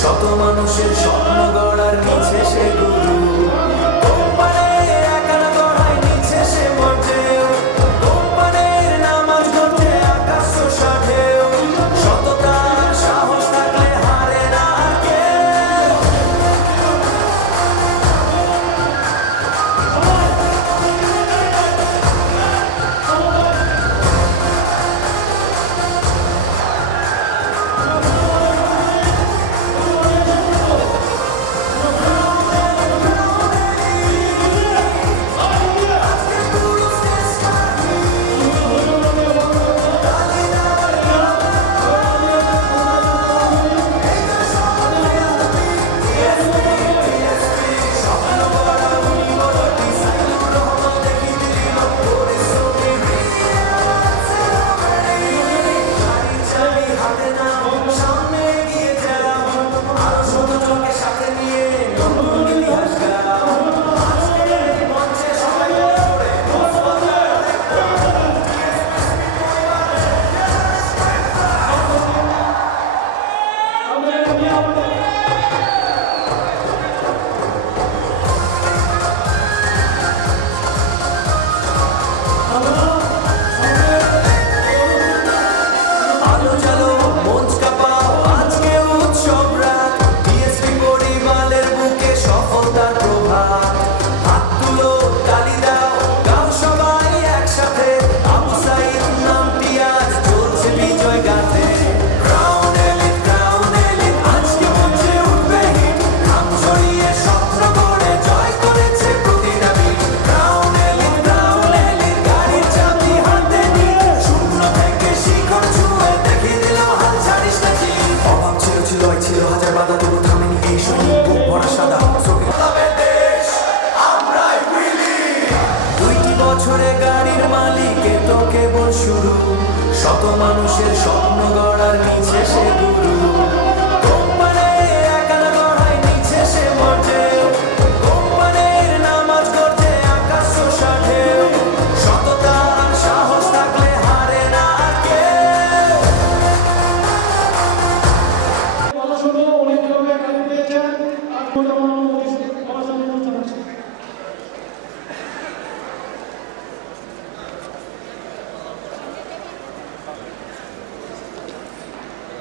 শত মানুষের স্বপ্ন গড়ার নিচে সে গুরু কোম্পানির একানা গড়ায় নিচে সে মর্জেও কোম্পানির নামাজ গড়তে আকাশ ষাটেও সততার সাহস থাকলে হারে না কেউ গাড়ির মালিকে তো কেবল শুরু শত মানুষের স্বপ্ন গড়ার নিচে সে গুরু কোম্পানির একানা গড়ায় নিচে সে মর্জেও কোম্পানির নামাজ গড়তে আকাশ ষাটেও সততার সাহস থাকলে হারে না কেউ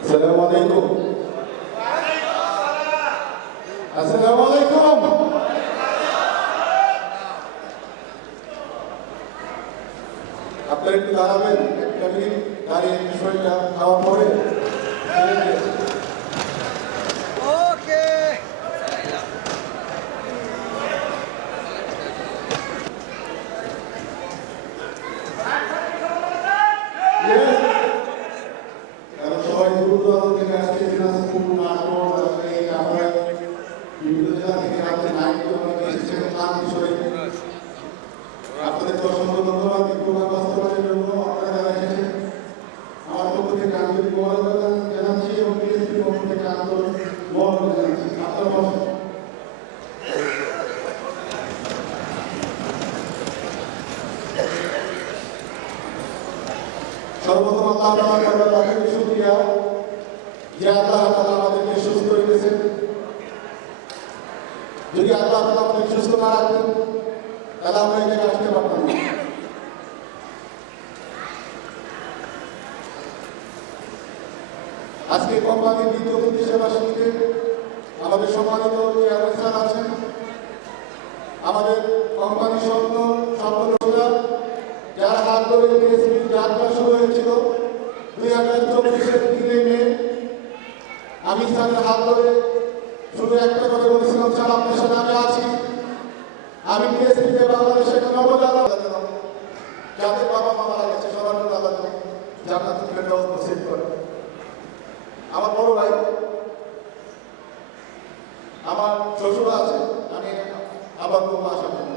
Assalamualaikum. Assalamualaikum. আপনারা একটু দাঁড়াবেন একটা মিনিট দাঁড়িয়ে বিষয়টা খাওয়া পরে আপনাদের অসংখ্য ধন্যবাদ বিক্ষোভ বাস্তবায়নের জন্য আপনারা যারা এসেছেন আমার পক্ষ থেকে আন্তরিক মোবারকবাদ জানাচ্ছি এবং আল্লাহ তাআলাকে শুকরিয়া যে আল্লাহ তাআলা আমাদেরকে সুস্থ রেখেছেন। যদি আল্লাহ তাআলা আমাদের সুস্থ না রাখতেন তাহলে আমরা এই জায়গায় আসতে পারতাম না। আজকে কোম্পানির দ্বিতীয় প্রতিষ্ঠাবার্ষিকীতে আমাদের সম্মানিত চেয়ারম্যান স্যার আছেন, আমাদের কোম্পানির সদস্যরা যার হাত ধরে টিএসপি যাত্রা শুরু হয়েছিল 2024-এর 3 মে। আমি স্যারের হাত ধরে শুধু একটা করে বলেছিলাম, স্যার আপনার সাথে আমি আছি, আমি টিএসপিতে বাংলাদেশের নবজাত যাদের বাবা মা মারা গেছে সবার জন্য আল্লাহ জান্নাতুল ফেরদাউস নসিব করে। আমার বড় ভাই, আমার শ্বশুর আছে, আমি আবার বলবো আসার জন্য।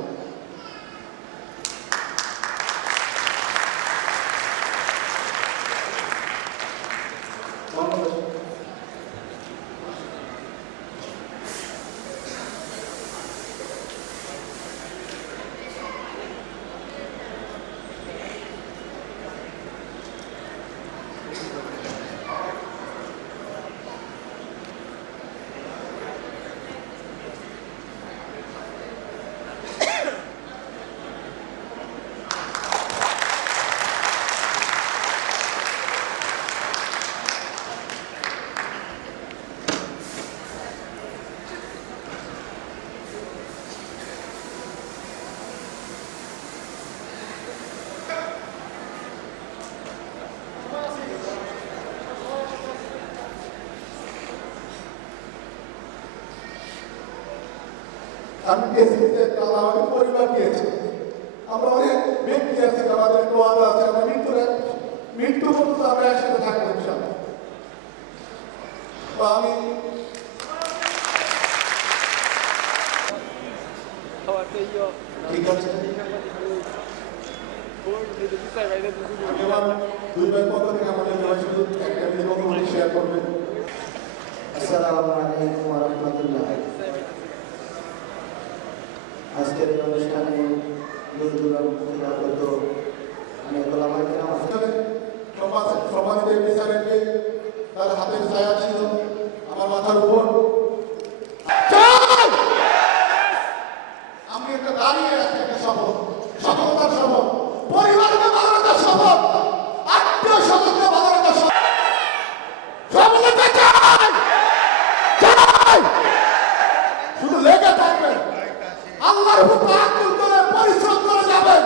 আমি টিএসপিতে আল্লাহ আমাকে পরিবার দিয়েছে। আমরা অনেক ব্যক্তি আছে, আমাদের একটা ওয়াদা আছে, আমরা মৃত্যু পর্যন্ত আমরা একসাথে থাকবো ইনশাআল্লাহ। তো আমি ঠিক আছে, আমি আমার দুই ভাই পক্ষ থেকে আমাদের সবাই শুধু একটা মিনিট শেয়ার করবেন। আসসালামু আলাইকুম ওয়া রাহমাতুল্লাহ। আজকের এই অনুষ্ঠানে দূর দূরান্ত থেকে আগত অনেক ওলামায়ে কেরাম আছেন। সম্মানিত বিচারককে তার হাতের ছায়া ছিল আমার মাথার উপর। আমি একটা দাঁড়িয়ে আছি, একটা শপথ, সফলতার শপথ, পরিবারকে ভালো রাখার শপথ, আত্মীয় স্বজনকে ভালো রাখার শপথ। সফলতা চাই, চাই, শুধু লেগে থাকবেন, আল্লাহর উপর তাওয়াক্কুল করে পরিশ্রম করে যাবেন।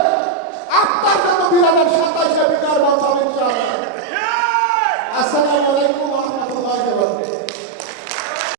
আপনার জন্য 2027-এ বিজয়ের বাঁচাবেন ইনশাআল্লাহ। আসসালামু আলাইকুম ওয়া রাহমাতুল্লাহ।